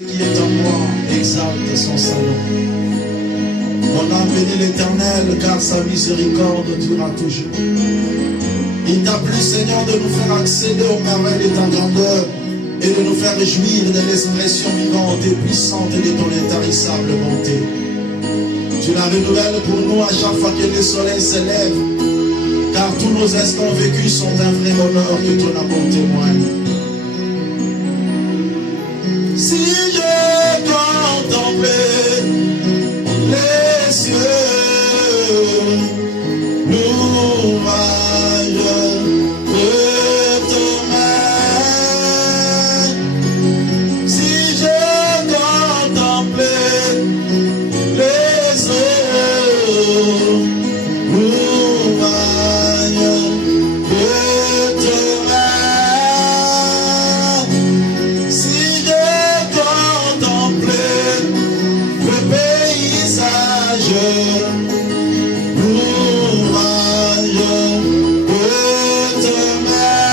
Qui est en moi, exalte son salut. Mon âme bénit l'Éternel, car sa miséricorde durera toujours. Il t'a plu, Seigneur, de nous faire accéder aux merveilles de ta grandeur et de nous faire jouir de l'expression vivante et puissante de ton intarissable bonté. Tu la renouvelles pour nous à chaque fois que le soleil s'élève, car tous nos instants vécus sont un vrai bonheur que ton amour témoigne. Si je contemplais les cieux, l'ouvrage de ta main, si je contemplais les eaux, l'ouvrage de ta main, si je le paysage, l'ouvrage de ta main,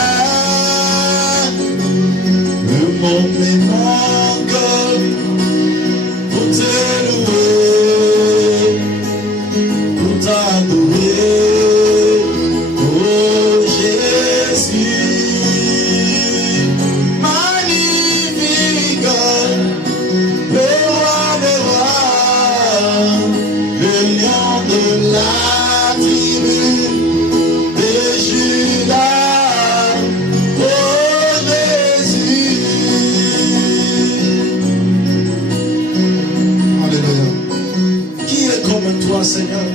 le monde me manque pour te louer, pour t'adorer, oh Jésus, magnifique. De la tribu de Judas, oh Jésus. Alléluia. Qui est comme toi, Seigneur?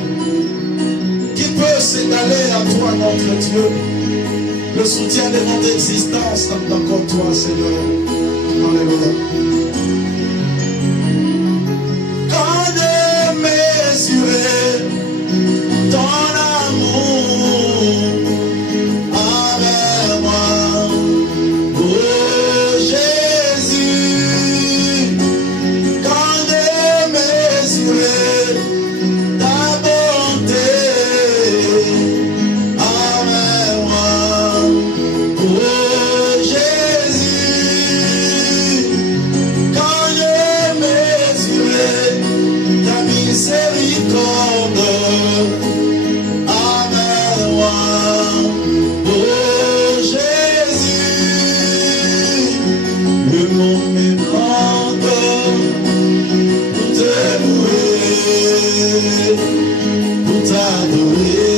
Qui peut s'égaler à toi, notre Dieu? Le soutien de notre existence n'est encore toi, Seigneur. Alléluia. Quand de mesurer ton amour envers moi, oh Jésus, quand de mesurer ta bonté envers moi, oh Jésus, quand de mesurer ta miséricorde envers moi, oh Jésus, le monde me demande pour te louer, pour t'adorer,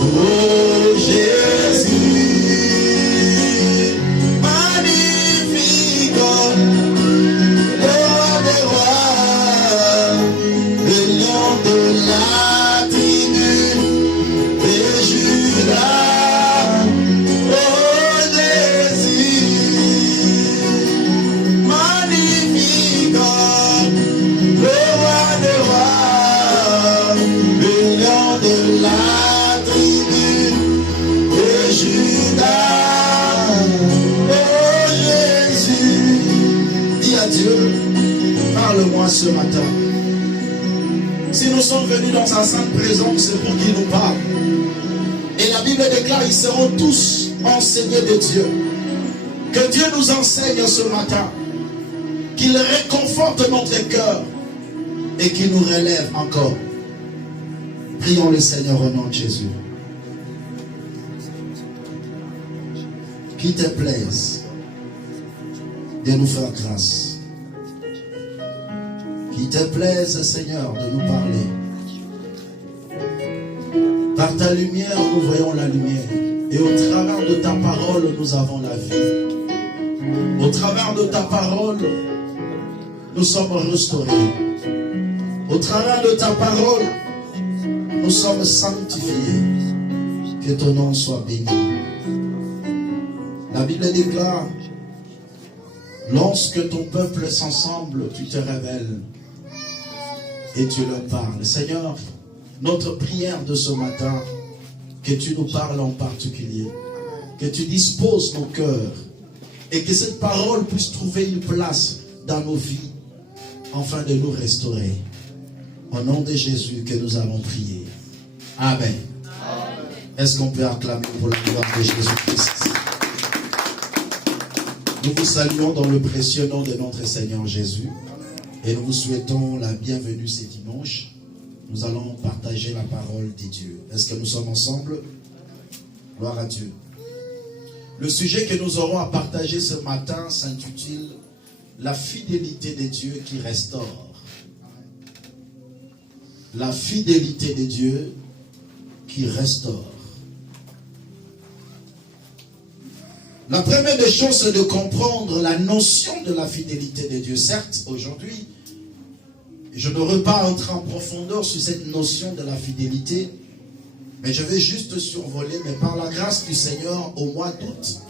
oh Jésus, magnifique, le roi des rois, le lion de la tribu de Judas, oh Jésus, magnifique, le roi des rois, le lion de la tribu de Judas, oh Jésus. Dis à Dieu, parle-moi ce matin. Si nous sommes venus dans sa sainte présence, c'est pour qu'il nous parle. Et la Bible déclare, ils seront tous enseignés de Dieu. Que Dieu nous enseigne ce matin. Qu'il réconforte notre cœur. Et qu'il nous relève encore. Prions le Seigneur au nom de Jésus. Qu'il te plaise de nous faire grâce. Qu'il te plaise, Seigneur, de nous parler. Par ta lumière, nous voyons la lumière. Et au travers de ta parole, nous avons la vie. Au travers de ta parole, nous sommes restaurés. Au travers de ta parole, nous sommes sanctifiés. Que ton nom soit béni. La Bible déclare, lorsque ton peuple s'ensemble, tu te révèles et tu leur parles. Seigneur, notre prière de ce matin, que tu nous parles en particulier, que tu disposes nos cœurs et que cette parole puisse trouver une place dans nos vies afin de nous restaurer. Au nom de Jésus que nous avons prié. Amen. Est-ce qu'on peut acclamer pour la gloire de Jésus-Christ? Nous vous saluons dans le précieux nom de notre Seigneur Jésus et nous vous souhaitons la bienvenue ce dimanche. Nous allons partager la parole de Dieu. Est-ce que nous sommes ensemble? Gloire à Dieu. Le sujet que nous aurons à partager ce matin s'intitule « La fidélité de Dieu qui restaure ». La fidélité de Dieu qui restaure. La première des choses, c'est de comprendre la notion de la fidélité de Dieu. Certes, aujourd'hui, je n'aurai pas entré en profondeur sur cette notion de la fidélité, mais je vais juste survoler, mais par la grâce du Seigneur, au mois d'août,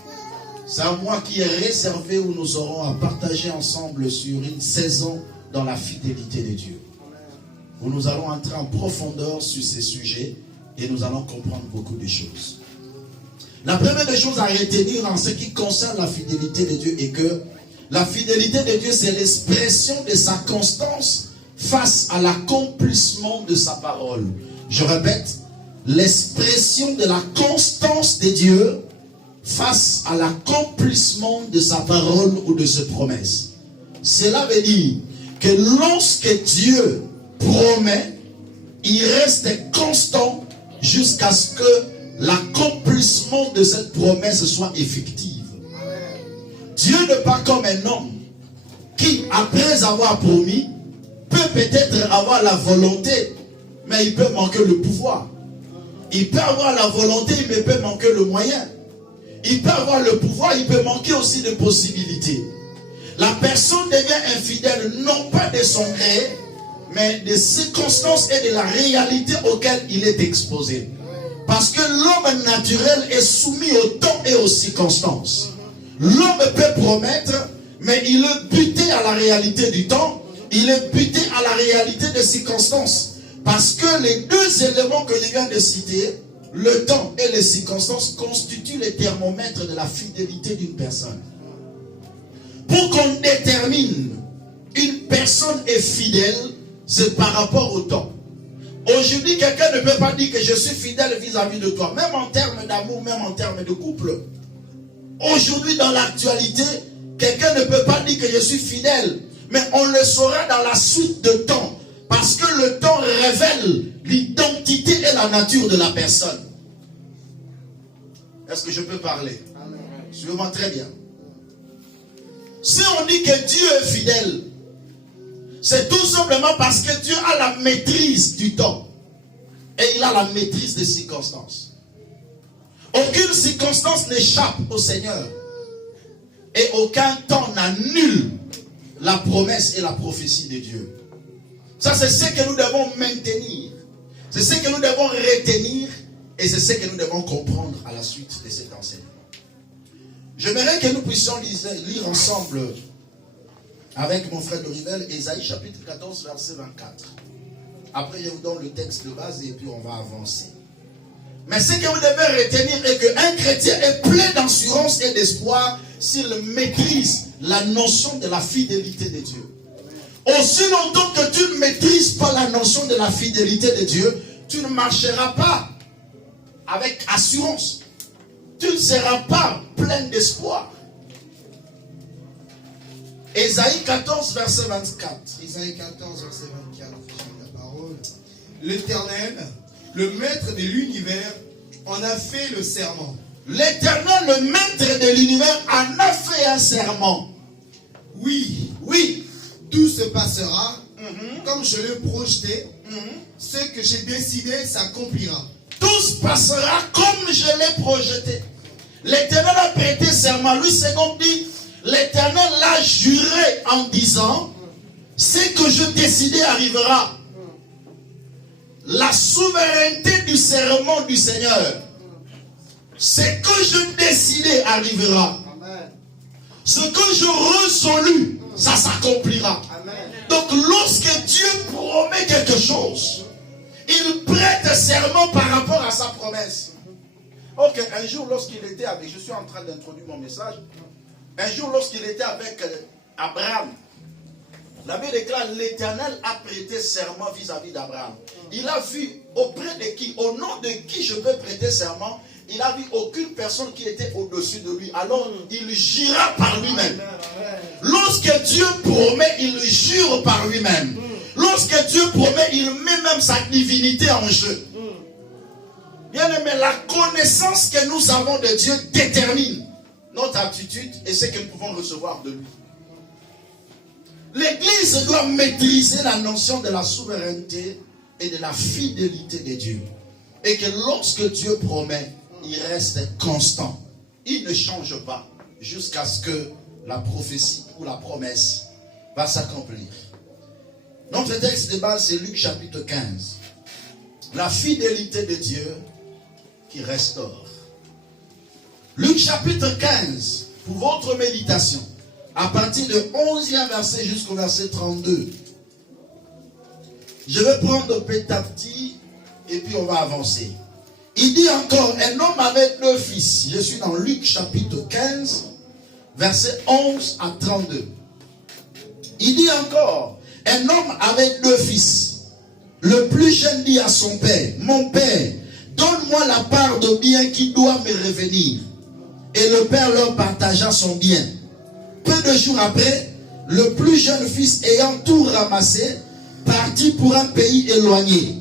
c'est un mois qui est réservé où nous aurons à partager ensemble sur une saison dans la fidélité de Dieu. Où nous allons entrer en profondeur sur ces sujets et nous allons comprendre beaucoup de choses. La première des choses à retenir en ce qui concerne la fidélité de Dieu est que la fidélité de Dieu, c'est l'expression de sa constance face à l'accomplissement de sa parole. Je répète, l'expression de la constance de Dieu face à l'accomplissement de sa parole ou de ses promesses. Cela veut dire que lorsque Dieu promet, il reste constant jusqu'à ce que l'accomplissement de cette promesse soit effective. Dieu n'est pas comme un homme qui, après avoir promis, peut peut-être avoir la volonté, mais il peut manquer le pouvoir. Il peut avoir la volonté, mais il peut manquer le moyen. Il peut avoir le pouvoir, il peut manquer aussi de possibilités. La personne devient infidèle non pas de son gré, mais des circonstances et de la réalité auxquelles il est exposé. Parce que l'homme naturel est soumis au temps et aux circonstances. L'homme peut promettre, mais il est buté à la réalité du temps, il est buté à la réalité des circonstances. Parce que les deux éléments que je viens de citer, le temps et les circonstances, constituent les thermomètres de la fidélité d'une personne. Pour qu'on détermine une personne est fidèle, c'est par rapport au temps. Aujourd'hui, quelqu'un ne peut pas dire que je suis fidèle vis-à-vis de toi, même en termes d'amour, même en termes de couple. Aujourd'hui, dans l'actualité, quelqu'un ne peut pas dire que je suis fidèle, mais on le saura dans la suite de temps, parce que le temps révèle l'identité et la nature de la personne. Est-ce que je peux parler? Suivez-moi très bien. Si on dit que Dieu est fidèle, c'est tout simplement parce que Dieu a la maîtrise du temps. Et il a la maîtrise des circonstances. Aucune circonstance n'échappe au Seigneur. Et aucun temps n'annule la promesse et la prophétie de Dieu. Ça, c'est ce que nous devons maintenir. C'est ce que nous devons retenir. Et c'est ce que nous devons comprendre à la suite de cet enseignement. J'aimerais que nous puissions lire ensemble avec mon frère Dorivel, Ésaïe chapitre 14, verset 24. Après, je vous donne le texte de base et puis on va avancer. Mais ce que vous devez retenir est qu'un chrétien est plein d'assurance et d'espoir s'il maîtrise la notion de la fidélité de Dieu. Aussi longtemps que tu ne maîtrises pas la notion de la fidélité de Dieu, tu ne marcheras pas avec assurance. Tu ne seras pas plein d'espoir. Ésaïe 14, verset 24. Ésaïe 14, verset 24. La parole. L'Éternel, le maître de l'univers, en a fait le serment. L'Éternel, le maître de l'univers, en a fait un serment. Oui, oui, tout se passera comme je l'ai projeté. Ce que j'ai décidé s'accomplira. Tout se passera comme je l'ai projeté. L'Éternel a prêté serment. Lui, c'est comme dit, l'Éternel l'a juré en disant, ce que je décidais arrivera. La souveraineté du serment du Seigneur. Ce que je décidais arrivera. Ce que je résolu, ça s'accomplira. Donc lorsque Dieu promet quelque chose, il prête serment par rapport à sa promesse. Ok, un jour lorsqu'il était avec, je suis en train d'introduire mon message, un jour lorsqu'il était avec Abraham, la Bible déclare, l'Éternel a prêté serment vis-à-vis d'Abraham. Il a vu auprès de qui, au nom de qui je peux prêter serment, il n'a vu aucune personne qui était au-dessus de lui. Alors, il jura par lui-même. Lorsque Dieu promet, il jure par lui-même. Lorsque Dieu promet, il met même sa divinité en jeu. Bien aimé, la connaissance que nous avons de Dieu détermine notre attitude et ce que nous pouvons recevoir de lui. L'Église doit maîtriser la notion de la souveraineté et de la fidélité de Dieu. Et que lorsque Dieu promet, il reste constant. Il ne change pas jusqu'à ce que la prophétie ou la promesse va s'accomplir. Notre texte de base, c'est Luc chapitre 15. La fidélité de Dieu qui restaure. Luc chapitre 15, pour votre méditation, à partir du 11e verset jusqu'au verset 32. Je vais prendre petit à petit et puis on va avancer. Il dit encore, un homme avait 2 fils. Je suis dans Luc chapitre 15, verset 11 à 32. Il dit encore, un homme avait 2 fils. Le plus jeune dit à son père, mon père, donne-moi la part de bien qui doit me revenir. Et le père leur partagea son bien. Peu de jours après, le plus jeune fils ayant tout ramassé, partit pour un pays éloigné,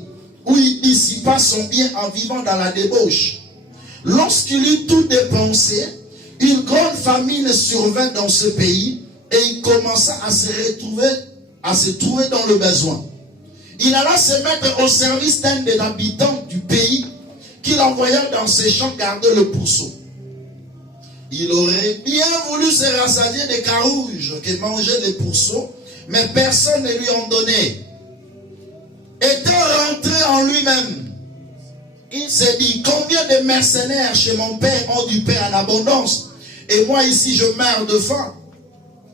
où il dissipa son bien en vivant dans la débauche. Lorsqu'il eut tout dépensé, une grande famine survint dans ce pays, et il commença à se trouver dans le besoin. Il alla se mettre au service d'un des habitants du pays, qu'il envoya dans ses champs garder le pourceau. Il aurait bien voulu se rassasier des carouges que mangeaient les pourceaux, mais personne ne lui en donnait. Étant rentré en lui-même, il s'est dit, combien de mercenaires chez mon père ont du pain en abondance, et moi ici je meurs de faim.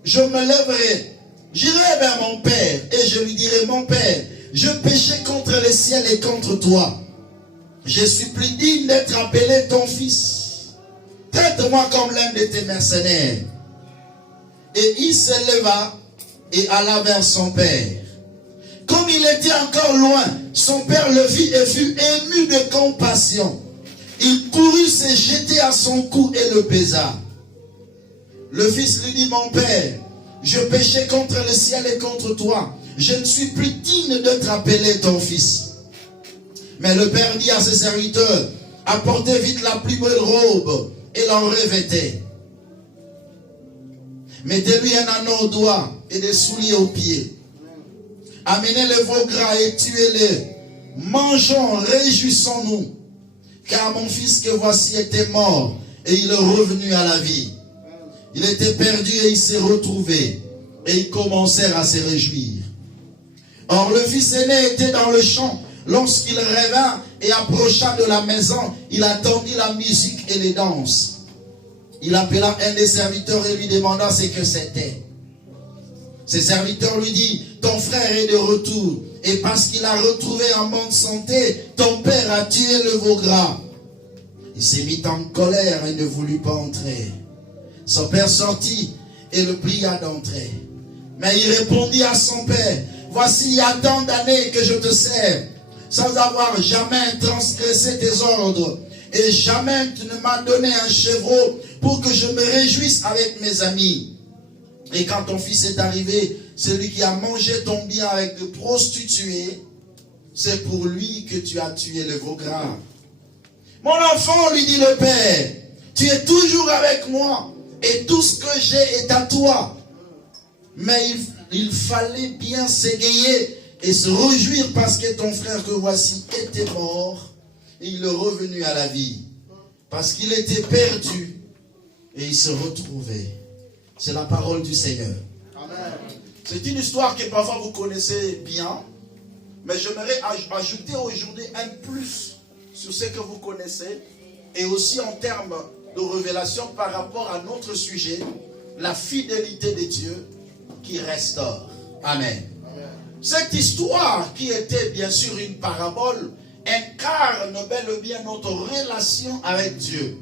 Je me lèverai, j'irai vers mon père, et je lui dirai, mon père, je péchai contre le ciel et contre toi. Je suis plus digne d'être appelé ton fils. Traite-moi comme l'un de tes mercenaires. Et il se leva et alla vers son père. Comme il était encore loin, son père le vit et fut ému de compassion. Il courut se jeter à son cou et le baisa. Le fils lui dit, mon père, je péchai contre le ciel et contre toi. Je ne suis plus digne de te rappeler ton fils. Mais le père dit à ses serviteurs, apportez vite la plus belle robe et l'en revêtez. Mettez-lui un anneau au doigt et des souliers aux pieds. Amenez le veau gras et tuez-le. Mangeons, réjouissons-nous. Car mon fils que voici était mort et il est revenu à la vie. Il était perdu et il s'est retrouvé. Et ils commencèrent à se réjouir. Or le fils aîné était dans le champ. Lorsqu'il revint et approcha de la maison, il attendit la musique et les danses. Il appela un des serviteurs et lui demanda ce que c'était. Ses serviteurs lui dit, ton frère est de retour, et parce qu'il a retrouvé en bonne santé, ton père a tué le veau gras. Il s'est mis en colère et ne voulut pas entrer. Son père sortit et le pria d'entrer. Mais il répondit à son père, voici il y a tant d'années que je te sers, sans avoir jamais transgressé tes ordres, et jamais tu ne m'as donné un chevreau pour que je me réjouisse avec mes amis. Et quand ton fils est arrivé, celui qui a mangé ton bien avec de prostituées, c'est pour lui que tu as tué le veau gras. Mon enfant, lui dit le père, tu es toujours avec moi, et tout ce que j'ai est à toi. Mais il fallait bien s'égayer et se réjouir parce que ton frère que voici était mort et il est revenu à la vie. Parce qu'il était perdu et il se retrouvait. C'est la parole du Seigneur. Amen. C'est une histoire que parfois vous connaissez bien, mais j'aimerais ajouter aujourd'hui un plus sur ce que vous connaissez et aussi en termes de révélation par rapport à notre sujet, la fidélité de Dieu qui restaure. Amen. Amen. Cette histoire qui était bien sûr une parabole incarne bel et bien notre relation avec Dieu.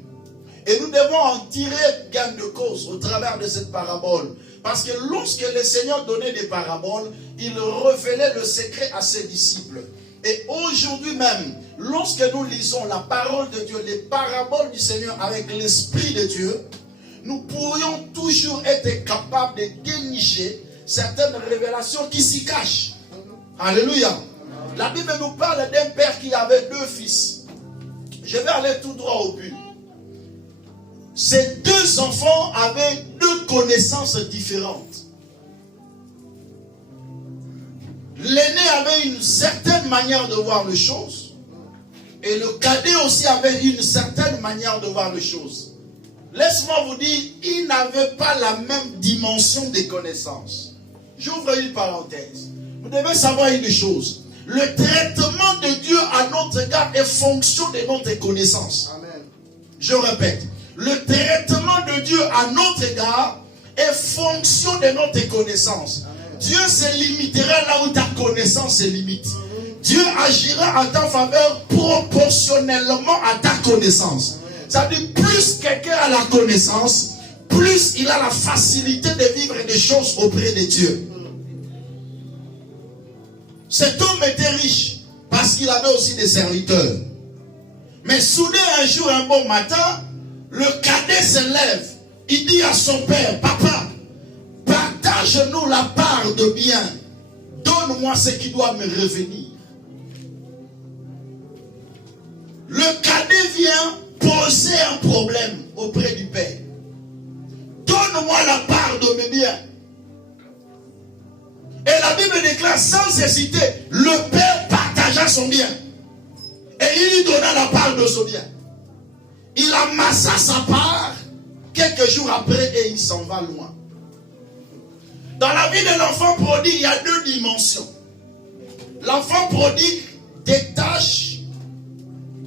Et nous devons en tirer gain de cause au travers de cette parabole. Parce que lorsque le Seigneur donnait des paraboles, il révélait le secret à ses disciples. Et aujourd'hui même, lorsque nous lisons la parole de Dieu, les paraboles du Seigneur avec l'Esprit de Dieu, nous pourrions toujours être capables de dénicher certaines révélations qui s'y cachent. Alléluia. La Bible nous parle d'un père qui avait 2 fils. Je vais aller tout droit au but. Ces 2 enfants avaient 2 connaissances différentes. L'aîné avait une certaine manière de voir les choses. Et le cadet aussi avait une certaine manière de voir les choses. Laisse-moi vous dire, ils n'avaient pas la même dimension des connaissances. J'ouvre une parenthèse. Vous devez savoir une chose. Le traitement de Dieu à notre égard est fonction de notre connaissance. Amen. Je répète. Le traitement de Dieu à notre égard est fonction de notre connaissance. Amen. Dieu se limitera là où ta connaissance se limite. Dieu agira en ta faveur proportionnellement à ta connaissance. Ça veut dire, plus quelqu'un a la connaissance, plus il a la facilité de vivre des choses auprès de Dieu. Cet homme était riche parce qu'il avait aussi des serviteurs. Mais soudain, un jour, un bon matin, le cadet se lève. Il dit à son père, papa, partage-nous la part de bien. Donne-moi ce qui doit me revenir. Le cadet vient poser un problème auprès du père. Donne-moi la part de mes biens. Et la Bible déclare sans hésiter, le père partagea son bien. Et il lui donna la part de son bien. Il amassa sa part quelques jours après et il s'en va loin. Dans la vie de l'enfant prodigue, il y a 2 dimensions. L'enfant prodigue détache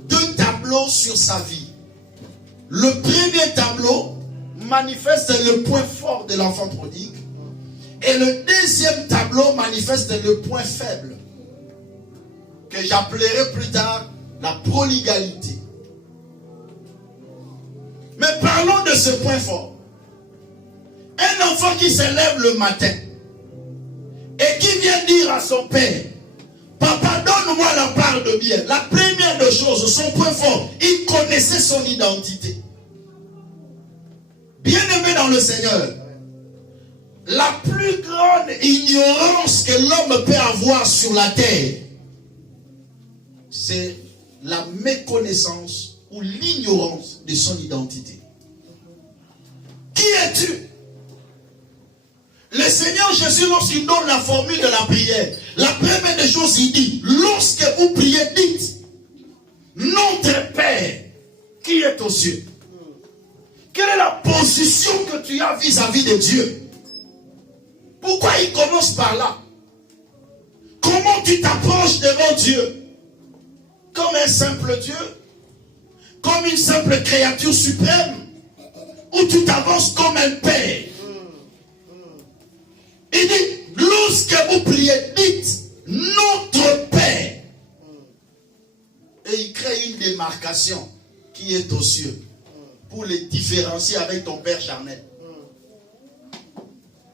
2 tableaux sur sa vie. Le premier tableau manifeste le point fort de l'enfant prodigue. Et le deuxième tableau manifeste le point faible, que j'appellerai plus tard la prodigalité. Mais parlons de ce point fort. Un enfant qui se lève le matin et qui vient dire à son père, papa, donne-moi la part de bien. La première des choses, son point fort, il connaissait son identité. Bien-aimé dans le Seigneur, la plus grande ignorance que l'homme peut avoir sur la terre, c'est la méconnaissance ou l'ignorance de son identité. Qui es-tu? Le Seigneur Jésus, lorsqu'il donne la formule de la prière, la première des choses, il dit, lorsque vous priez, dites, notre Père qui est aux cieux. Quelle est la position que tu as vis-à-vis de Dieu? Pourquoi il commence par là? Comment tu t'approches devant Dieu? Comme un simple Dieu? Comme une simple créature suprême? Ou tu t'avances comme un Père? Il dit, lorsque vous priez, dites, notre Père. Et il crée une démarcation qui est aux cieux pour les différencier avec ton Père charnel.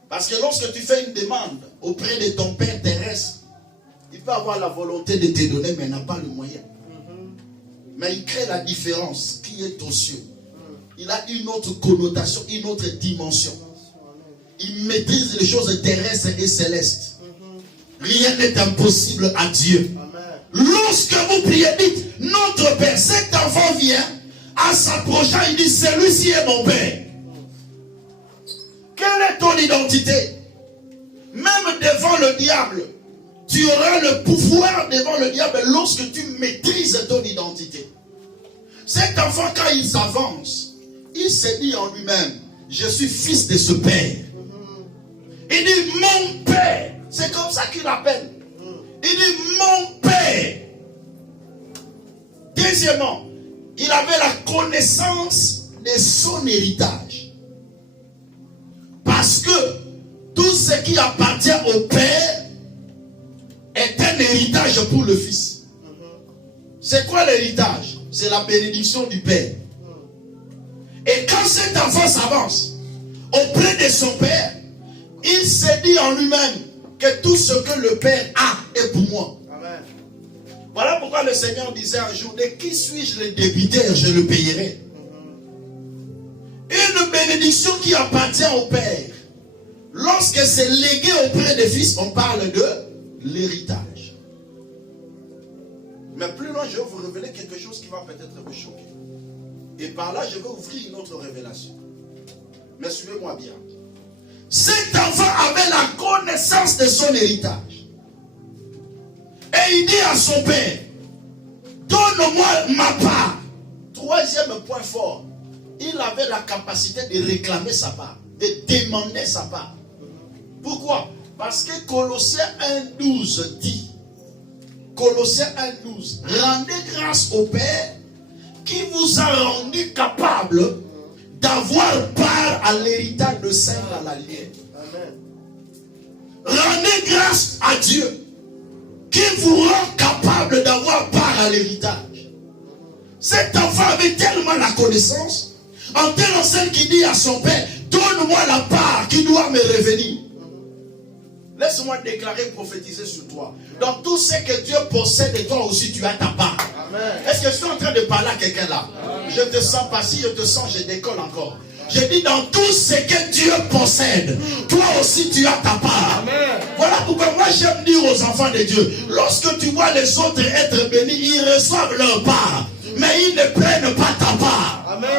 Parce que lorsque tu fais une demande auprès de ton Père terrestre, il peut avoir la volonté de te donner, mais il n'a pas le moyen. Mais il crée la différence qui est aux cieux. Il a une autre connotation, une autre dimension. Il maîtrise les choses terrestres et célestes. Rien n'est impossible à Dieu. Lorsque vous priez, dites, notre Père, cet enfant vient, en s'approchant, il dit, celui-ci est mon Père. Quelle est ton identité? Même devant le diable, tu auras le pouvoir devant le diable lorsque tu maîtrises ton identité. Cet enfant, quand il s'avance, il se dit en lui-même, je suis fils de ce Père. Il dit, mon Père. C'est comme ça qu'il l'appelle. Il dit, mon Père. Deuxièmement, il avait la connaissance de son héritage. Parce que tout ce qui appartient au Père est un héritage pour le Fils. C'est quoi l'héritage? C'est la bénédiction du Père. Et quand cet enfant s'avance auprès de son Père, il se dit en lui-même que tout ce que le Père a est pour moi. Amen. Voilà pourquoi le Seigneur disait un jour, de qui suis-je le débiteur, je le payerai. Une bénédiction qui appartient au Père. Lorsque c'est légué auprès des fils, on parle de l'héritage. Mais plus loin, je vais vous révéler quelque chose qui va peut-être vous choquer. Et par là, je vais ouvrir une autre révélation. Mais suivez-moi bien. Cet enfant avait la connaissance de son héritage. Et il dit à son père, donne-moi ma part. Troisième point fort, il avait la capacité de réclamer sa part, de demander sa part. Pourquoi? Parce que Colossiens 1,12 dit, Colossiens 1,12, rendez grâce au Père qui vous a rendu capable d'avoir part à l'héritage de saint dans la ligne. Rendez grâce à Dieu qui vous rend capable d'avoir part à l'héritage. Cet enfant avait tellement la connaissance, en tel enseigne qui dit à son père, donne-moi la part qui doit me revenir. Laisse-moi déclarer, prophétiser sur toi. Dans tout ce que Dieu possède, et toi aussi tu as ta part. Est-ce que je suis en train de parler à quelqu'un là? Je te sens pas, si je te sens, je décolle encore. Je dis dans tout ce que Dieu possède, toi aussi tu as ta part. Voilà pourquoi moi j'aime dire aux enfants de Dieu, lorsque tu vois les autres être bénis, ils reçoivent leur part, mais ils ne prennent pas ta part. Amen.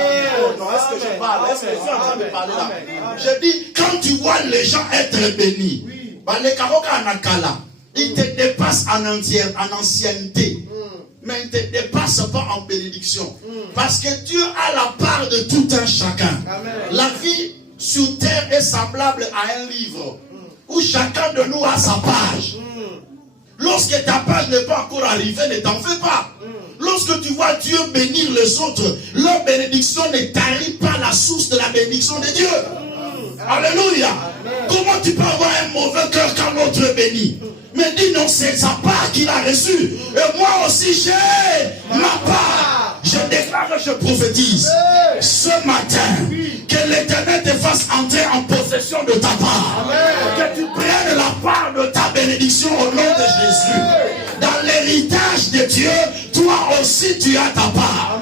Oh non, est-ce que je parle? Est-ce que je suis en train de parler là? Je dis, quand tu vois les gens être bénis, les karoka nakala, ils te dépassent en ancienneté. Mais il ne te dépasse pas en bénédiction. Parce que Dieu a la part de tout un chacun. Amen. La vie sur terre est semblable à un livre où chacun de nous a sa page. Lorsque ta page n'est pas encore arrivée, ne t'en fais pas. Lorsque tu vois Dieu bénir les autres, leur bénédiction ne tarit pas la source de la bénédiction de Dieu. Alléluia. Comment tu peux avoir un mauvais cœur quand l'autre est béni? Mais dis non, c'est sa part qu'il a reçue. Et moi aussi j'ai ma part. Je déclare, je prophétise ce matin que l'Éternel te fasse entrer en possession de ta part. Que tu prennes la part de ta bénédiction au nom de Jésus. Dans l'héritage de Dieu, toi aussi tu as ta part.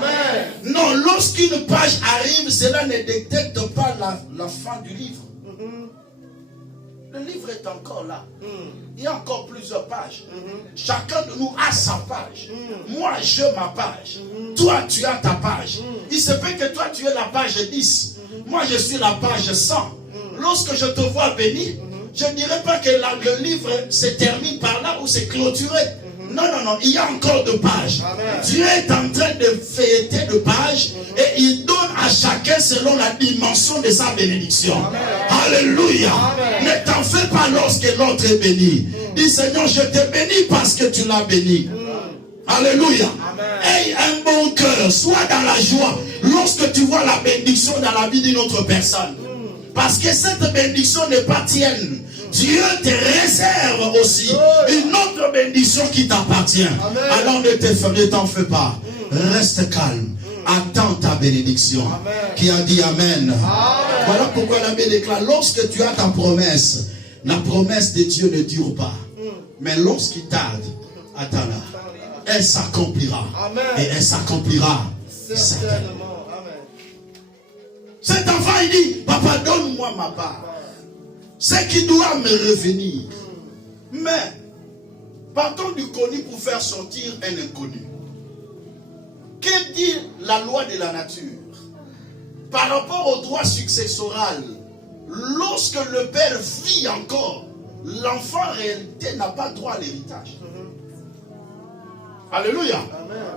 Non, lorsqu'une page arrive, cela ne détecte pas la fin du livre. Le livre est encore là. Il y a encore plusieurs pages. Chacun de nous a sa page. Moi, j'ai ma page. Toi, tu as ta page. Il se peut que toi, tu aies la page 10. Moi, je suis la page 100. Lorsque je te vois béni, je ne dirais pas que le livre se termine par là ou c'est clôturé. Non, non, non, il y a encore de pages. Dieu est en train de feuilleter de pages et il donne à chacun selon la dimension de sa bénédiction. Alléluia. Ne t'en fais pas lorsque l'autre est béni. Dis Seigneur, je te bénis parce que tu l'as béni. Alléluia. Aie un bon cœur, sois dans la joie lorsque tu vois la bénédiction dans la vie d'une autre personne. Parce que cette bénédiction n'est pas tienne. Dieu te réserve aussi une autre bénédiction qui t'appartient. Alors ne t'en fais pas. Reste calme. Attends ta bénédiction. Qui a dit Amen. Voilà pourquoi la Bible déclare, lorsque tu as ta promesse, la promesse de Dieu ne dure pas. Mais lorsqu'il tarde, attends-la. Elle s'accomplira. Et elle s'accomplira certainement. Cet enfant, il dit, papa, donne-moi ma part. C'est qui doit me revenir. Mais, partons du connu pour faire sortir un inconnu. Que dit la loi de la nature? Par rapport au droit successoral, lorsque le père vit encore, l'enfant en réalité n'a pas droit à l'héritage. Alléluia.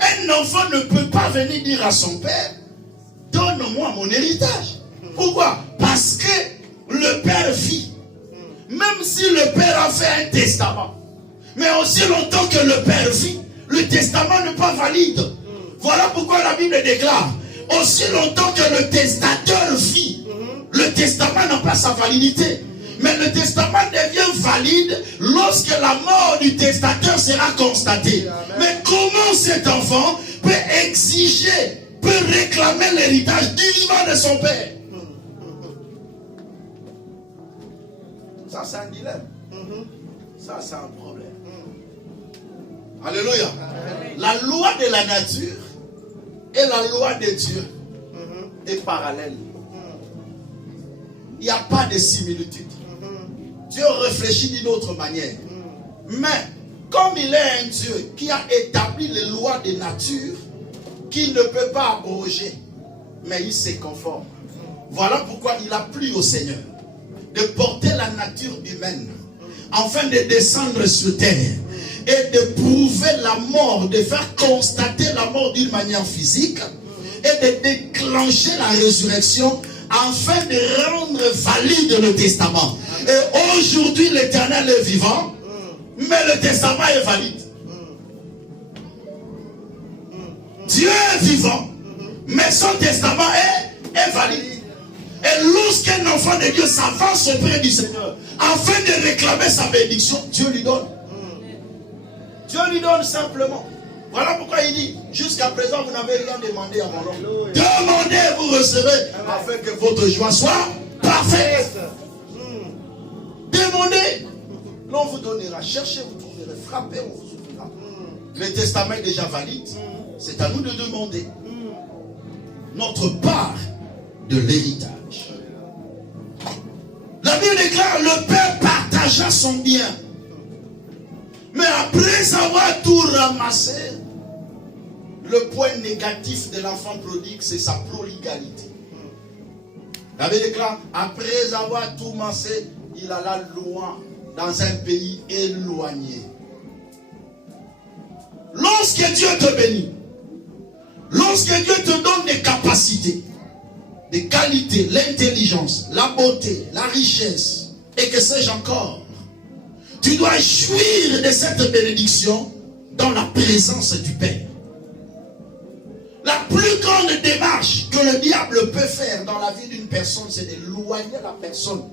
Un enfant ne peut pas venir dire à son père, donne-moi mon héritage. Pourquoi? Parce que le père vit. Même si le père a fait un testament, mais aussi longtemps que le père vit, le testament n'est pas valide. Voilà pourquoi la Bible déclare, aussi longtemps que le testateur vit, le testament n'a pas sa validité. Mais le testament devient valide lorsque la mort du testateur sera constatée. Mais comment cet enfant peut exiger, peut réclamer l'héritage du vivant de son père? Ça, c'est un dilemme. Ça, c'est un problème. Alléluia. La loi de la nature et la loi de Dieu est parallèle. Il n'y a pas de similitude. Dieu réfléchit d'une autre manière. Mais comme il est un Dieu qui a établi les lois de nature, qu'il ne peut pas abroger, mais il se conforme. Voilà pourquoi il a plu au Seigneur de porter la nature humaine afin de descendre sur terre et de prouver la mort, de faire constater la mort d'une manière physique et de déclencher la résurrection afin de rendre valide le testament. Et aujourd'hui l'Éternel est vivant, mais le testament est valide. Dieu est vivant, mais son testament est valide. Et lorsqu'un enfant de Dieu s'avance auprès du Seigneur afin de réclamer sa bénédiction, Dieu lui donne. Dieu lui donne simplement. Voilà pourquoi il dit, jusqu'à présent vous n'avez rien demandé à mon nom. Demandez et vous recevrez afin que votre joie soit parfaite. Demandez, l'on vous donnera. Cherchez, vous trouverez. Frappez, on vous ouvrira. Le testament est déjà valide. C'est à nous de demander notre part de l'héritage. La Bible déclare, le Père partagea son bien. Mais après avoir tout ramassé, le point négatif de l'enfant prodigue, c'est sa prodigalité. La Bible déclare, après avoir tout ramassé, il alla loin, dans un pays éloigné. Lorsque Dieu te bénit, lorsque Dieu te donne des capacités, des qualités, l'intelligence, la beauté, la richesse, et que sais-je encore, tu dois jouir de cette bénédiction dans la présence du Père. La plus grande démarche que le diable peut faire dans la vie d'une personne, c'est d'éloigner la personne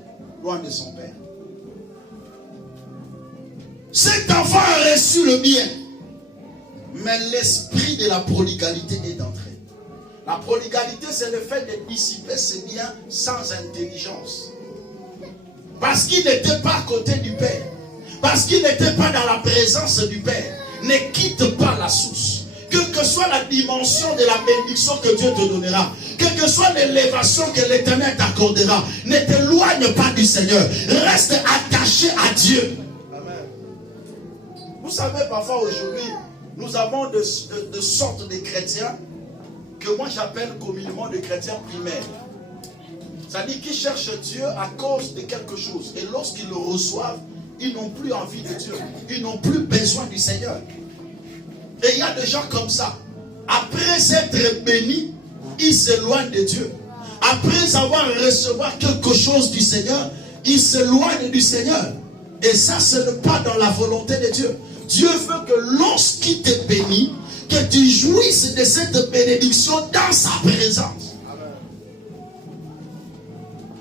loin de son Père. Cet enfant a reçu le bien, mais l'esprit de la prodigalité est entré. La prodigalité, c'est le fait de dissiper ses biens sans intelligence. Parce qu'il n'était pas à côté du Père. Parce qu'il n'était pas dans la présence du Père. Ne quitte pas la source. Quelle que soit la dimension de la bénédiction que Dieu te donnera, quelle que soit l'élévation que l'Éternel t'accordera, ne t'éloigne pas du Seigneur. Reste attaché à Dieu. Amen. Vous savez, parfois aujourd'hui, nous avons de sortes de chrétiens que moi j'appelle communément des chrétiens primaires. C'est-à-dire qu'ils cherchent Dieu à cause de quelque chose. Et lorsqu'ils le reçoivent, ils n'ont plus envie de Dieu. Ils n'ont plus besoin du Seigneur. Et il y a des gens comme ça. Après s'être bénis, ils s'éloignent de Dieu. Après avoir reçu quelque chose du Seigneur, ils s'éloignent du Seigneur. Et ça, ce n'est pas dans la volonté de Dieu. Dieu veut que lorsqu'il te bénit, que tu jouisses de cette bénédiction dans sa présence.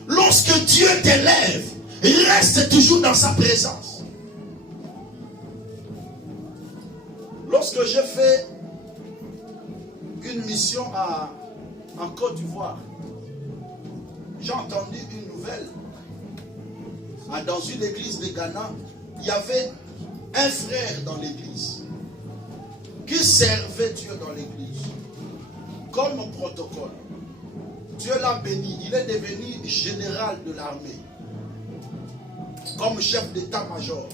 Lorsque Dieu t'élève, reste toujours dans sa présence. Lorsque j'ai fait une mission en Côte d'Ivoire, j'ai entendu une nouvelle. Dans une église de Ghana, il y avait un frère dans l'église qui servait Dieu dans l'église comme protocole. Dieu l'a béni, il est devenu général de l'armée, comme chef d'état-major.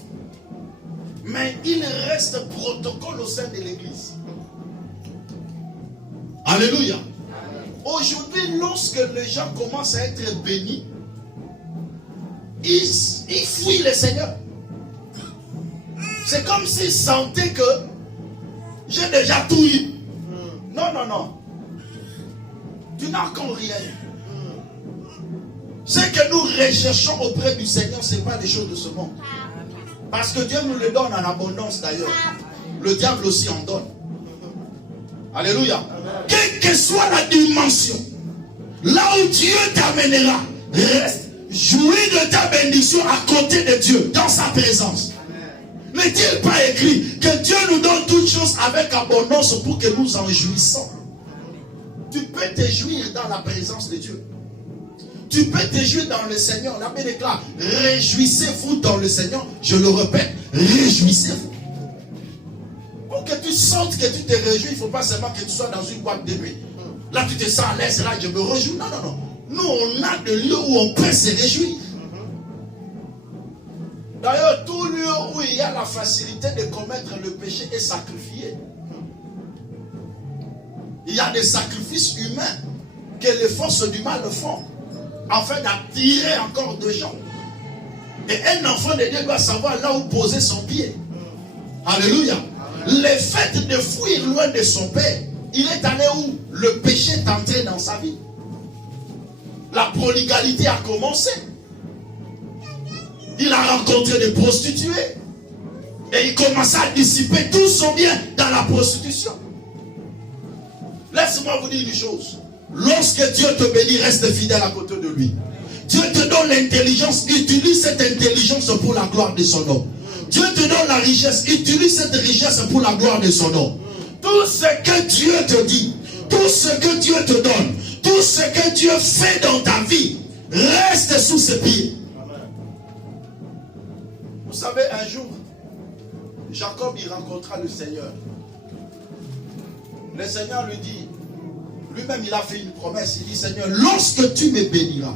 Mais il reste protocole au sein de l'église. Alléluia. Aujourd'hui, lorsque les gens commencent à être bénis, ils fuient le Seigneur. C'est comme s'ils sentaient que j'ai déjà tout eu. Non, non, non. Tu n'as encore rien. Ce que nous recherchons auprès du Seigneur, ce n'est pas des choses de ce monde. Parce que Dieu nous le donne en abondance d'ailleurs. Le diable aussi en donne. Alléluia. Quelle que soit la dimension, là où Dieu t'amènera, reste. Jouis de ta bénédiction à côté de Dieu, dans sa présence. N'est-il pas écrit que Dieu nous donne toutes choses avec abondance pour que nous en jouissons? Tu peux te jouir dans la présence de Dieu. Tu peux te jouir dans le Seigneur. La Bible déclare, réjouissez-vous dans le Seigneur. Je le répète, réjouissez-vous. sorte que tu te réjouis, il ne faut pas seulement que tu sois dans une boîte de nuit. Là, tu te sens à l'aise, là, je me réjouis. Non, non, non. Nous, on a des lieux où on peut se réjouir. D'ailleurs, tout lieu où il y a la facilité de commettre le péché est sacrifié. Il y a des sacrifices humains que les forces du mal font, afin d'attirer encore des gens. Et un enfant de Dieu doit savoir là où poser son pied. Alléluia. Le fait de fuir loin de son père, il est allé où le péché est entré dans sa vie. La prodigalité a commencé. Il a rencontré des prostituées. Et il commença à dissiper tout son bien dans la prostitution. Laisse-moi vous dire une chose. Lorsque Dieu te bénit, reste fidèle à côté de lui. Dieu te donne l'intelligence, utilise cette intelligence pour la gloire de son nom. Dieu te donne la richesse, utilise cette richesse pour la gloire de son nom. Tout ce que Dieu te dit, tout ce que Dieu te donne, tout ce que Dieu fait dans ta vie, reste sous ses pieds. Vous savez, un jour, Jacob y rencontra le Seigneur. Le Seigneur lui dit, lui-même il a fait une promesse, il dit, Seigneur, lorsque tu me béniras,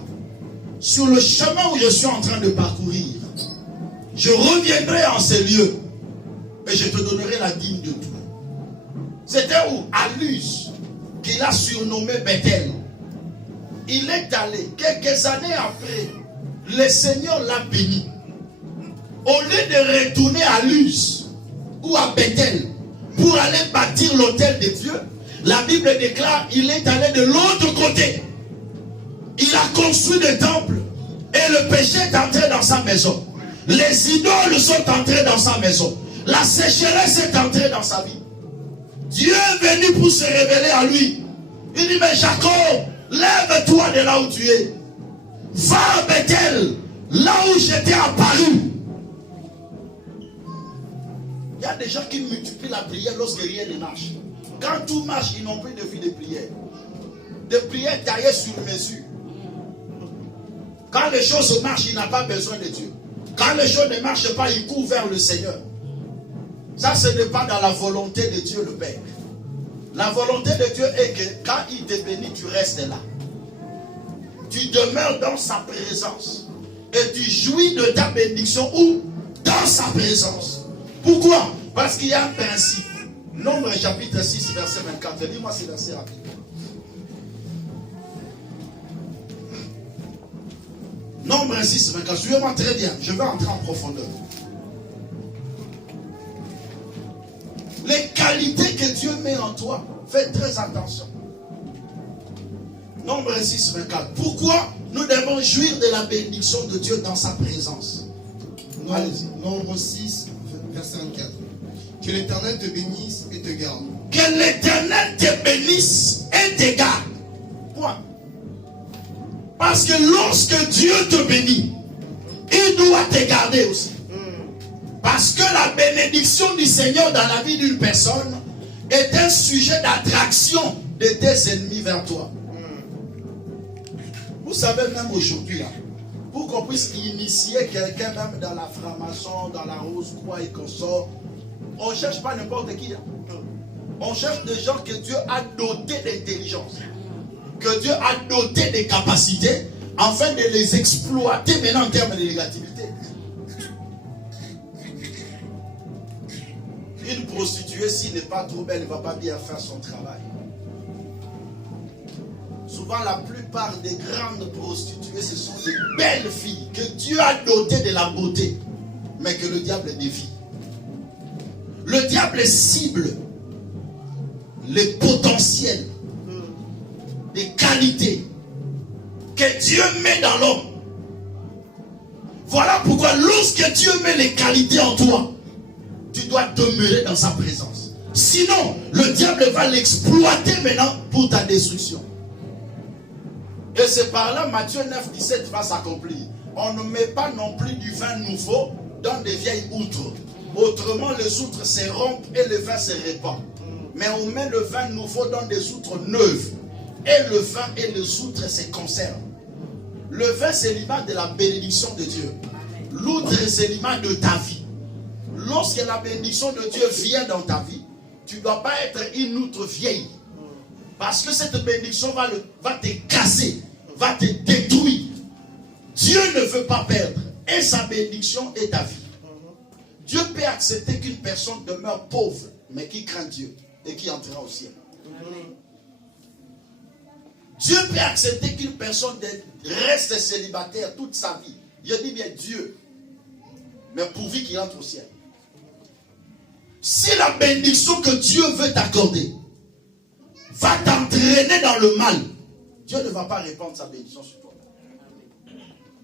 sur le chemin où je suis en train de parcourir, je reviendrai en ces lieux et je te donnerai la dîme de tout. C'était où? À Luz, qu'il a surnommé Bethel. Il est allé, quelques années après, le Seigneur l'a béni. Au lieu de retourner à Luz ou à Bethel pour aller bâtir l'autel de Dieu, la Bible déclare qu'il est allé de l'autre côté. Il a construit des temples et le péché est entré dans sa maison. Les idoles sont entrés dans sa maison. La sécheresse est entrée dans sa vie. Dieu est venu pour se révéler à lui. Il dit, mais Jacob, lève-toi de là où tu es. Va à Bethel, là où j'étais apparu. Il y a des gens qui multiplient la prière lorsque rien ne marche. Quand tout marche, ils n'ont plus de vie de prière. De prière taillée sur mesure. Quand les choses marchent, il n'a pas besoin de Dieu. Quand les choses ne marchent pas, il court vers le Seigneur. Ça, ce n'est pas dans la volonté de Dieu le Père. La volonté de Dieu est que quand il te bénit, tu restes là. Tu demeures dans sa présence. Et tu jouis de ta bénédiction où? Dans sa présence. Pourquoi? Parce qu'il y a un principe. Nombre chapitre 6, verset 24. Lis-moi ce verset rapide. Nombre 6, 24. Suivez-moi très bien. Je vais entrer en profondeur. Les qualités que Dieu met en toi, fais très attention. Nombre 6, 24. Pourquoi nous devons jouir de la bénédiction de Dieu dans sa présence? Nombre 6, verset 24. Que l'Éternel te bénisse et te garde. Que l'Éternel te bénisse et te garde. Point. Parce que lorsque Dieu te bénit, il doit te garder aussi. Parce que la bénédiction du Seigneur dans la vie d'une personne est un sujet d'attraction de tes ennemis vers toi. Vous savez, même aujourd'hui, là, pour qu'on puisse initier quelqu'un même dans la franc-maçon, dans la rose-croix et qu'on sort, on ne cherche pas n'importe qui. Là. On cherche des gens que Dieu a dotés d'intelligence, que Dieu a dotés de capacités, afin de les exploiter maintenant en termes de négativité. Une prostituée, s'il n'est pas trop belle, elle ne va pas bien faire son travail. Souvent, la plupart des grandes prostituées, ce sont des belles filles que Dieu a dotées de la beauté, mais que le diable défie. Le diable cible les potentiels, les qualités que Dieu met dans l'homme. Voilà pourquoi lorsque Dieu met les qualités en toi, tu dois demeurer dans sa présence. Sinon, le diable va l'exploiter maintenant pour ta destruction. Et c'est par là, Matthieu 9, 17 va s'accomplir. On ne met pas non plus du vin nouveau dans des vieilles outres. Autrement, les outres se rompent et le vin se répand. Mais on met le vin nouveau dans des outres neuves. Et le vin et les outres se conservent. Le vin, c'est l'image de la bénédiction de Dieu. L'outre, c'est l'image de ta vie. Lorsque la bénédiction de Dieu vient dans ta vie, tu ne dois pas être une outre vieille. Parce que cette bénédiction va te casser, va te détruire. Dieu ne veut pas perdre. Et sa bénédiction est ta vie. Dieu peut accepter qu'une personne demeure pauvre, mais qui craint Dieu et qui entrera au ciel. Dieu peut accepter qu'une personne reste célibataire toute sa vie. Je dis bien Dieu, mais pourvu qu'il entre au ciel. Si la bénédiction que Dieu veut t'accorder va t'entraîner dans le mal, Dieu ne va pas répandre sa bénédiction sur toi.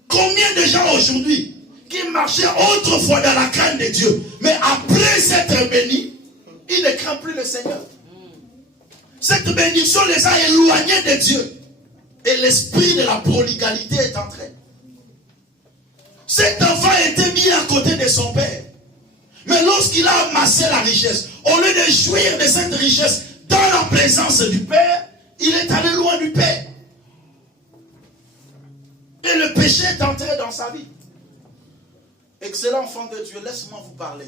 Combien de gens aujourd'hui qui marchaient autrefois dans la crainte de Dieu, mais après s'être bénis, ils ne craignent plus le Seigneur. Cette bénédiction les a éloignés de Dieu. Et l'esprit de la prodigalité est entré. Cet enfant était mis à côté de son père. Mais lorsqu'il a amassé la richesse, au lieu de jouir de cette richesse dans la présence du Père, il est allé loin du Père. Et le péché est entré dans sa vie. Excellent enfant de Dieu, laisse-moi vous parler.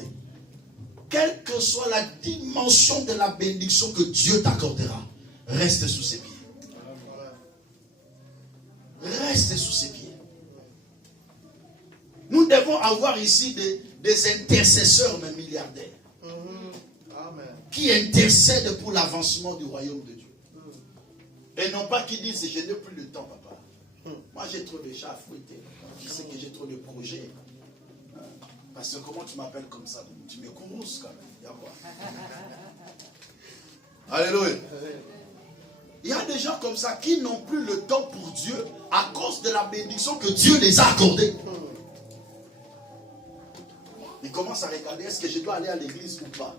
Quelle que soit la dimension de la bénédiction que Dieu t'accordera, reste sous ses pieds. Reste sous ses pieds. Nous devons avoir ici des intercesseurs, mais milliardaires. Qui intercèdent pour l'avancement du royaume de Dieu. Et non pas qui disent, je n'ai plus le temps, papa. Moi, j'ai trop de chats à fouetter. Je sais que j'ai trop de projets. Parce que comment tu m'appelles comme ça? Tu me courrousses quand même. Il y a quoi? Alléluia. Il y a des gens comme ça qui n'ont plus le temps pour Dieu à cause de la bénédiction que Dieu les a accordée. Ils commencent à regarder, est-ce que je dois aller à l'église ou pas?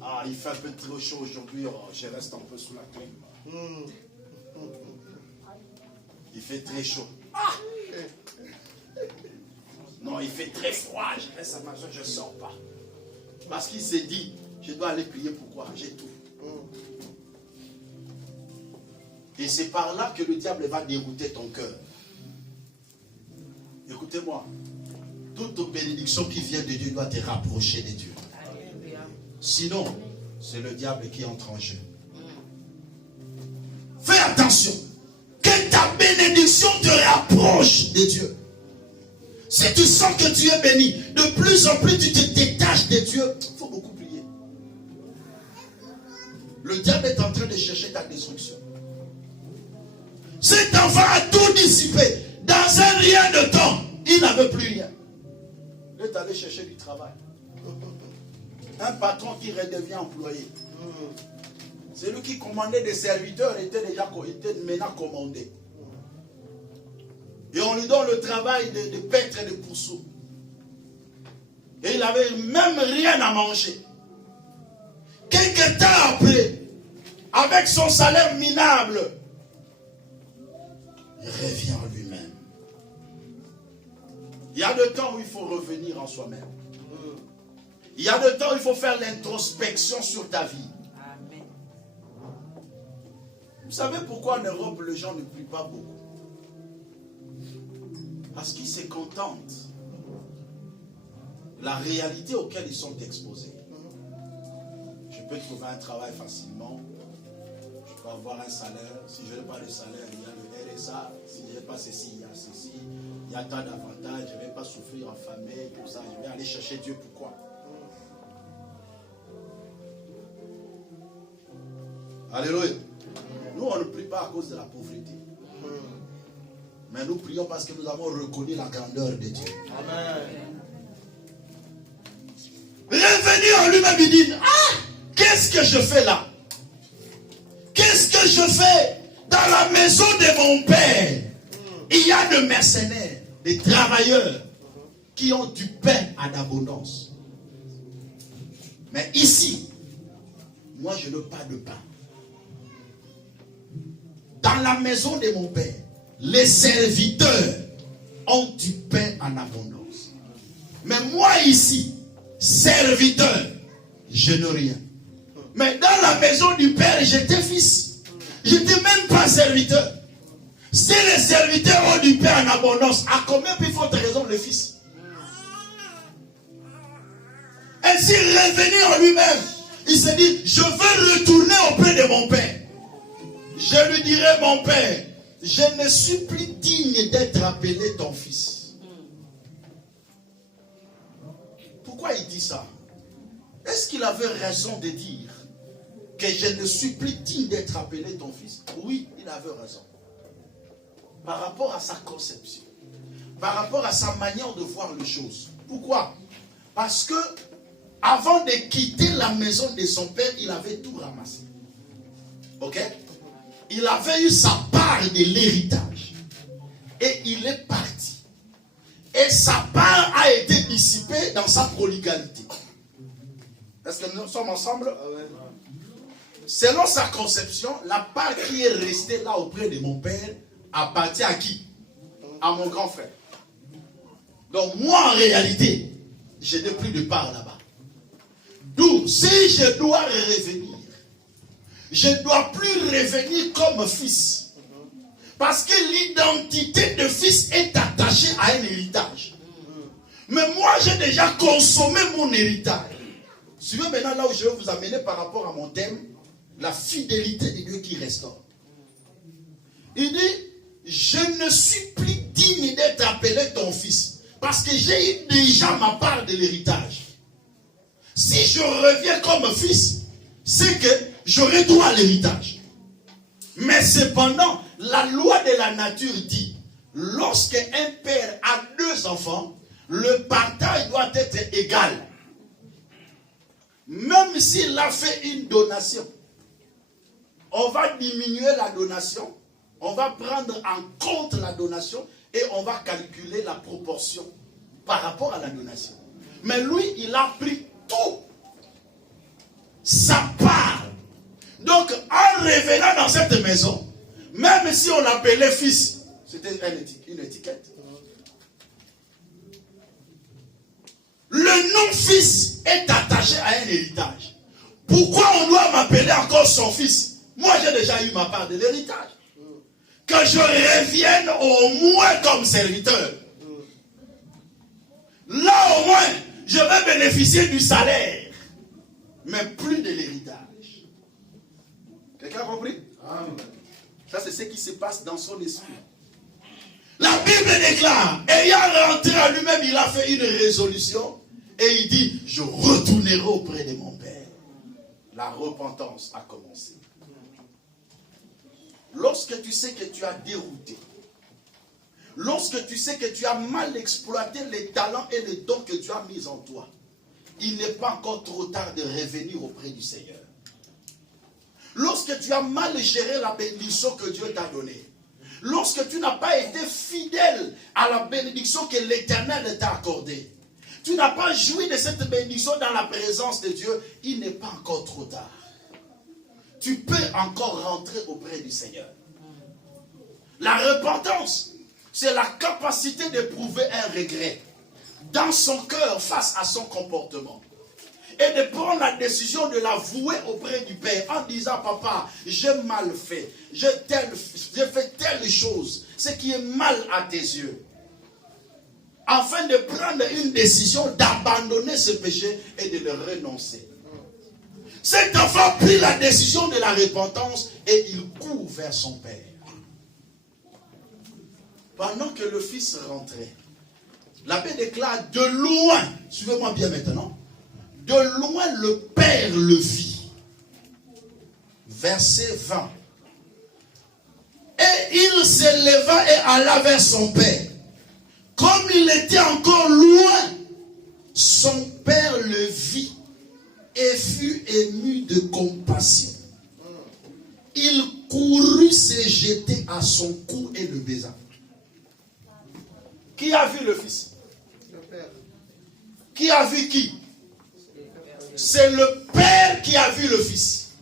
Ah, il fait un peu trop chaud aujourd'hui, oh, je reste un peu sous la clim. Il fait très chaud. Ah! Non, il fait très froid, je reste à la maison, je ne sors pas. Parce qu'il s'est dit, je dois aller prier, pourquoi? J'ai tout. Et c'est par là que le diable va dérouter ton cœur. Écoutez-moi, toute bénédiction qui vient de Dieu doit te rapprocher de Dieu. Sinon, c'est le diable qui entre en jeu. Fais attention, que ta bénédiction te rapproche de Dieu. Si tu sens que tu es béni, de plus en plus tu te détaches de Dieu, il faut beaucoup prier. Le diable est en train de chercher ta destruction. Cet enfant a tout dissipé. Dans un rien de temps, il n'avait plus rien. Il est allé chercher du travail. Un patron qui redevient employé. Celui qui commandait des serviteurs était maintenant commandé. Et on lui donne le travail de paître et de pourceau. Et il n'avait même rien à manger. Quelque temps après, avec son salaire minable, il revient en lui-même. Il y a des temps où il faut revenir en soi-même. Il y a des temps où il faut faire l'introspection sur ta vie. Amen. Vous savez pourquoi en Europe, les gens ne prient pas beaucoup? Parce qu'ils se contentent de la réalité auquel ils sont exposés. Je peux trouver un travail facilement. Je peux avoir un salaire. Si je n'ai pas de salaire, il y a le RSA. Si je n'ai pas ceci, il y a ceci. Il y a tant d'avantages. Je ne vais pas souffrir en famille. Tout ça. Je vais aller chercher Dieu. Pourquoi? Alléluia. Nous, on ne prie pas à cause de la pauvreté. Mais nous prions parce que nous avons reconnu la grandeur de Dieu. Amen. Revenu en lui-même, il dit, ah, qu'est-ce que je fais là? Qu'est-ce que je fais dans la maison de mon père? Il y a des mercenaires, des travailleurs qui ont du pain en abondance. Mais ici, moi je n'ai pas de pain. Dans la maison de mon père, les serviteurs ont du pain en abondance. Mais moi ici, serviteur, je n'ai rien. Mais dans la maison du père, j'étais fils. Je n'étais même pas serviteur. Si les serviteurs ont du pain en abondance, à combien peut faire raison le fils? Ainsi, revenu en lui-même, Il s'est dit, je veux retourner auprès de mon père. Je lui dirai, mon père, je ne suis plus digne d'être appelé ton fils. Pourquoi il dit ça? Est-ce qu'il avait raison de dire que je ne suis plus digne d'être appelé ton fils? Oui, il avait raison. Par rapport à sa conception, par rapport à sa manière de voir les choses. Pourquoi? Parce que avant de quitter la maison de son père, il avait tout ramassé. Ok? Il avait eu sa part de l'héritage. Et il est parti. Et sa part a été dissipée dans sa prodigalité. Est-ce que nous sommes ensemble? Selon sa conception, la part qui est restée là auprès de mon père appartient à qui? À mon grand frère. Donc moi en réalité, je n'ai plus de part là-bas. D'où, si je dois revenir, je ne dois plus revenir comme fils. Parce que l'identité de fils est attachée à un héritage. Mais moi, j'ai déjà consommé mon héritage. Suivez maintenant là où je vais vous amener par rapport à mon thème, la fidélité de Dieu qui restaure. Il dit, je ne suis plus digne d'être appelé ton fils. Parce que j'ai eu déjà ma part de l'héritage. Si je reviens comme fils, c'est que j'aurai droit à l'héritage. Mais cependant, la loi de la nature dit, lorsque un père a 2 enfants, le partage doit être égal. Même s'il a fait une donation, on va diminuer la donation, on va prendre en compte la donation et on va calculer la proportion par rapport à la donation. Mais lui, il a pris tout, sa part. Donc, en revenant dans cette maison, même si on l'appelait fils, c'était une étiquette. Le nom fils est attaché à un héritage. Pourquoi on doit m'appeler encore son fils? Moi, j'ai déjà eu ma part de l'héritage. Que je revienne au moins comme serviteur. Là, au moins, je vais bénéficier du salaire, mais plus de l'héritage. Quelqu'un a compris? Amen. Ça, c'est ce qui se passe dans son esprit. La Bible déclare, ayant rentré à lui-même, il a fait une résolution et il dit, je retournerai auprès de mon Père. La repentance a commencé. Lorsque tu sais que tu as dérouté, lorsque tu sais que tu as mal exploité les talents et les dons que Dieu a mis en toi, il n'est pas encore trop tard de revenir auprès du Seigneur. Lorsque tu as mal géré la bénédiction que Dieu t'a donnée, lorsque tu n'as pas été fidèle à la bénédiction que l'Éternel t'a accordée, tu n'as pas joui de cette bénédiction dans la présence de Dieu, il n'est pas encore trop tard. Tu peux encore rentrer auprès du Seigneur. La repentance, c'est la capacité d'éprouver un regret dans son cœur face à son comportement. Et de prendre la décision de l'avouer auprès du Père en disant, papa, j'ai mal fait, j'ai fait telle chose, ce qui est mal à tes yeux. Afin de prendre une décision d'abandonner ce péché et de le renoncer. Cet enfant prit la décision de la repentance et il court vers son père. Pendant que le fils rentrait, l'abbé déclare de loin, suivez-moi bien maintenant, de loin le père le vit. Verset 20. Et il s'éleva et alla vers son père. Comme il était encore loin, son père le vit et fut ému de compassion. Il courut se jeter à son cou et le baisa. Qui a vu le fils? Le père. Qui a vu qui? C'est le père qui a vu le fils.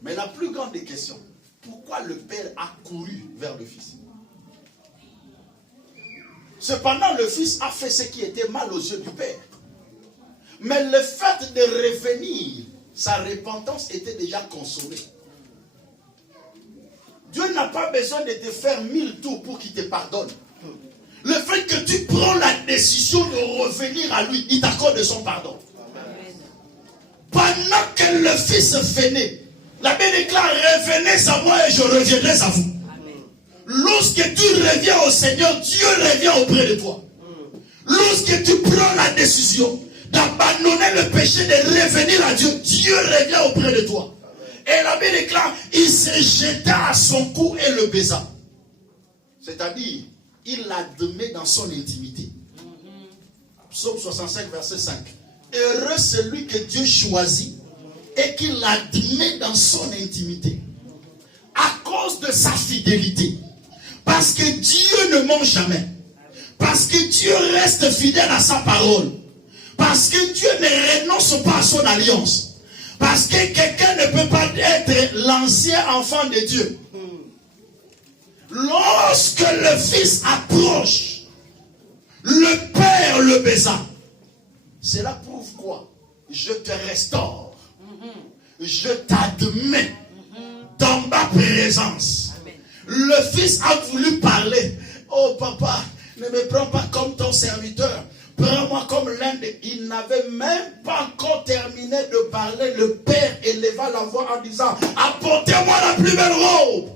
Mais la plus grande des questions, pourquoi le père a couru vers le fils? Cependant, le fils a fait ce qui était mal aux yeux du père. Mais le fait de revenir, sa repentance était déjà consommée. Dieu n'a pas besoin de te faire 1000 tours pour qu'il te pardonne. Le fait que tu prends la décision de revenir à lui, il t'accorde son pardon. Amen. Pendant que le fils venait, la Bible déclare, revenez à moi et je reviendrai à vous. Amen. Lorsque tu reviens au Seigneur, Dieu revient auprès de toi. Lorsque tu prends la décision d'abandonner le péché, de revenir à Dieu, Dieu revient auprès de toi. Et la Bible déclare, il se jeta à son cou et le baisa. C'est-à-dire, il l'admet dans son intimité. Psaume 65, verset 5. Heureux celui que Dieu choisit et qu'il l'admet dans son intimité. À cause de sa fidélité. Parce que Dieu ne ment jamais. Parce que Dieu reste fidèle à sa parole. Parce que Dieu ne renonce pas à son alliance. Parce que quelqu'un ne peut pas être l'ancien enfant de Dieu. Lorsque le fils approche, le père le baisa. Cela prouve quoi? Je te restaure. Je t'admets dans ma présence. Le fils a voulu parler. Oh papa, ne me prends pas comme ton serviteur. Prends-moi comme l'un des... Il n'avait même pas encore terminé de parler. Le père éleva la voix en disant, apportez-moi la plus belle robe.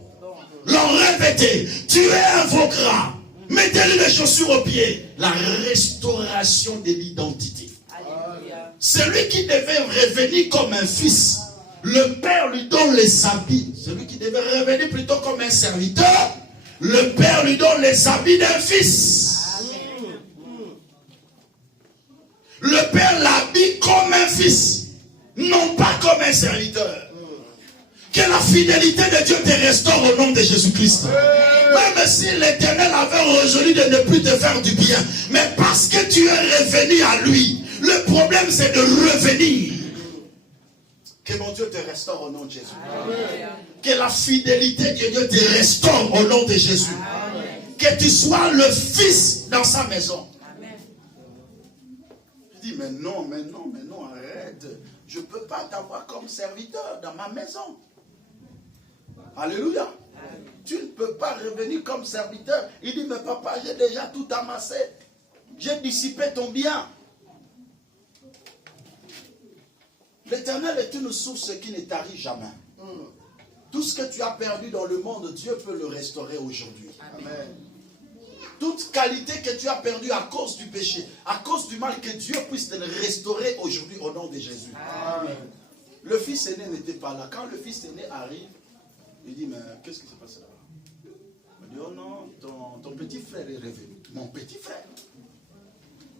L'en revêtez. Tuez un veau gras. Mettez-lui les chaussures aux pieds. La restauration de l'identité. Celui qui devait revenir comme un fils, le père lui donne les habits. Celui qui devait revenir plutôt comme un serviteur, le père lui donne les habits d'un fils. Le père l'habille comme un fils, non pas comme un serviteur. Que la fidélité de Dieu te restaure au nom de Jésus-Christ. Même si l'Éternel avait résolu de ne plus te faire du bien, mais parce que tu es revenu à lui, le problème c'est de revenir. Que mon Dieu te restaure au nom de Jésus. Amen. Que la fidélité de Dieu te restaure au nom de Jésus. Amen. Que tu sois le fils dans sa maison. Amen. Je dis, mais non, arrête. Je ne peux pas t'avoir comme serviteur dans ma maison. Alléluia. Amen. Tu ne peux pas revenir comme serviteur. Il dit, mais papa, j'ai déjà tout amassé. J'ai dissipé ton bien. L'Éternel est une source qui ne tarit jamais. Tout ce que tu as perdu dans le monde, Dieu peut le restaurer aujourd'hui. Amen. Toute qualité que tu as perdue à cause du péché, à cause du mal, que Dieu puisse te le restaurer aujourd'hui au nom de Jésus. Amen. Le fils aîné n'était pas là. Quand le fils aîné arrive, il dit, mais qu'est-ce qui s'est passé là-bas? Il dit, oh non, ton petit frère est revenu. Mon petit frère?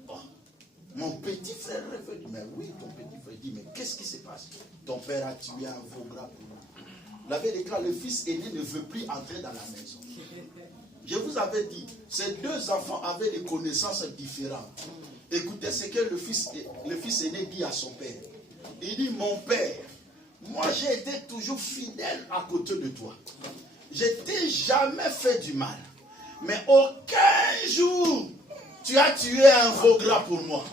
Oh, mon petit frère est revenu. Mais oui, ton petit frère. Il dit, mais qu'est-ce qui se passe? Ton père a tué un veau gras pour nous. L'avait déclaré, le fils aîné ne veut plus entrer dans la maison. Je vous avais dit, ces deux enfants avaient des connaissances différentes. Écoutez ce que le fils aîné dit à son père. Il dit, mon père, moi j'ai été toujours fidèle à côté de toi. Je t'ai jamais fait du mal. Mais aucun jour, tu as tué un veau gras pour moi.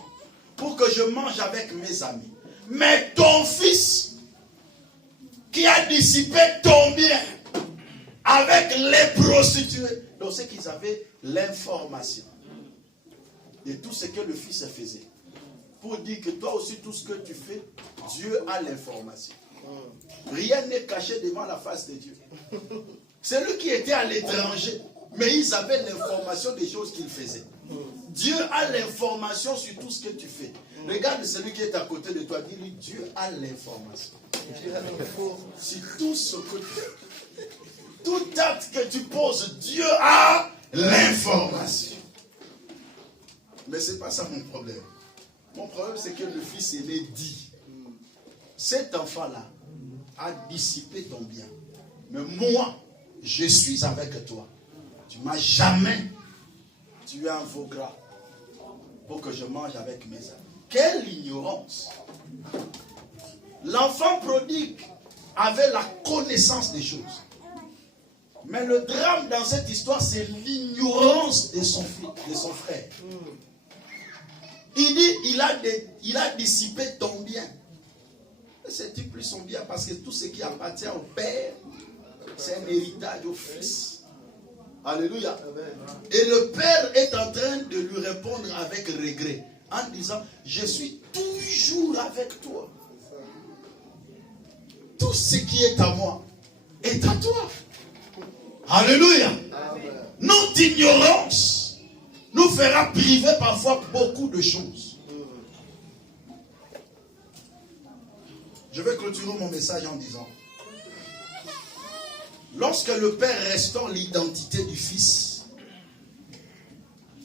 Pour que je mange avec mes amis. Mais ton fils, qui a dissipé ton bien avec les prostituées. Donc c'est qu'ils avaient l'information de tout ce que le fils faisait. Pour dire que toi aussi, tout ce que tu fais, Dieu a l'information. Rien n'est caché devant la face de Dieu. C'est lui qui était à l'étranger, mais ils avaient l'information des choses qu'il faisait. Dieu a l'information sur tout ce que tu fais. Regarde celui qui est à côté de toi, dis-lui, Dieu a l'information. Sur tout ce que tu fais. Tout acte que tu poses, Dieu a l'information. Mais ce n'est pas ça mon problème. Mon problème, c'est que le fils aîné dit, cet enfant-là a dissipé ton bien. Mais moi, je suis avec toi. Tu ne m'as jamais tué un veau gras pour que je mange avec mes amis. Quelle ignorance! L'enfant prodigue avait la connaissance des choses. Mais le drame dans cette histoire, c'est l'ignorance de son frère. Il dit, il a dissipé ton bien. C'est-il plus son bien? Parce que tout ce qui appartient au père, c'est un héritage au fils. Alléluia. Et le père est en train de lui répondre avec regret. En disant, je suis toujours avec toi. tout ce qui est à moi est à toi. Alléluia. Notre ignorance nous fera priver parfois beaucoup de choses. Je vais clôturer mon message en disant, lorsque le Père restaure l'identité du Fils,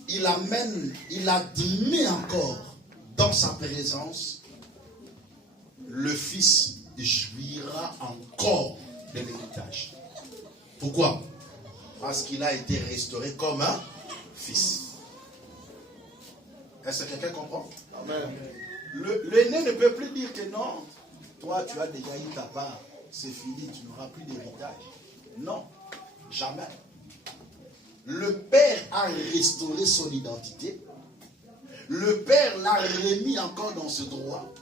il admet encore dans sa présence, le Fils jouira encore de l'héritage. Pourquoi? Parce qu'il a été restauré comme un fils. Est-ce que quelqu'un comprend? Amen. L'aîné ne peut plus dire que non, toi tu as déjà eu ta part, c'est fini, tu n'auras plus d'héritage. Non, jamais. Le Père a restauré son identité. Le Père l'a remis encore dans ce droit.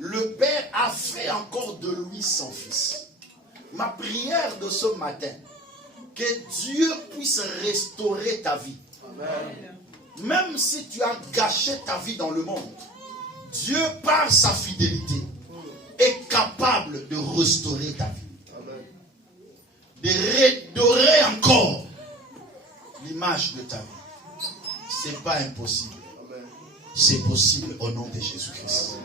Le Père a fait encore de lui son fils. Ma prière de ce matin, que Dieu puisse restaurer ta vie. Amen. Même si tu as gâché ta vie dans le monde, Dieu, par sa fidélité, est capable de restaurer ta vie. Amen. De redorer encore l'image de ta vie. Ce n'est pas impossible. C'est possible au nom de Jésus-Christ.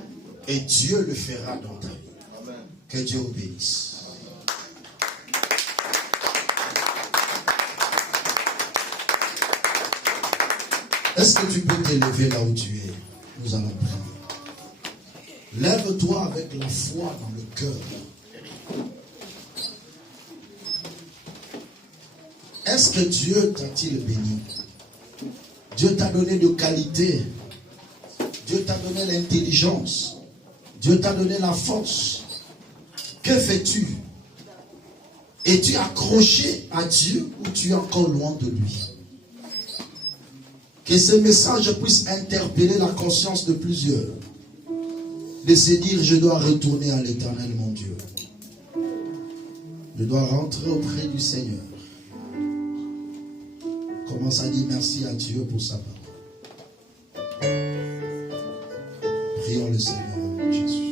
Et Dieu le fera dans ta vie. Amen. Que Dieu vous bénisse. Est-ce que tu peux t'élever là où tu es? Nous allons prier. Lève-toi avec la foi dans le cœur. Est-ce que Dieu t'a-t-il béni? Dieu t'a donné de qualité. Dieu t'a donné l'intelligence. Dieu t'a donné la force. Que fais-tu? Es-tu accroché à Dieu ou tu es encore loin de lui? Que ce message puisse interpeller la conscience de plusieurs. De se dire, je dois retourner à l'Éternel, mon Dieu. Je dois rentrer auprès du Seigneur. Commence à dire merci à Dieu pour sa parole. Prions le Seigneur, Jésus.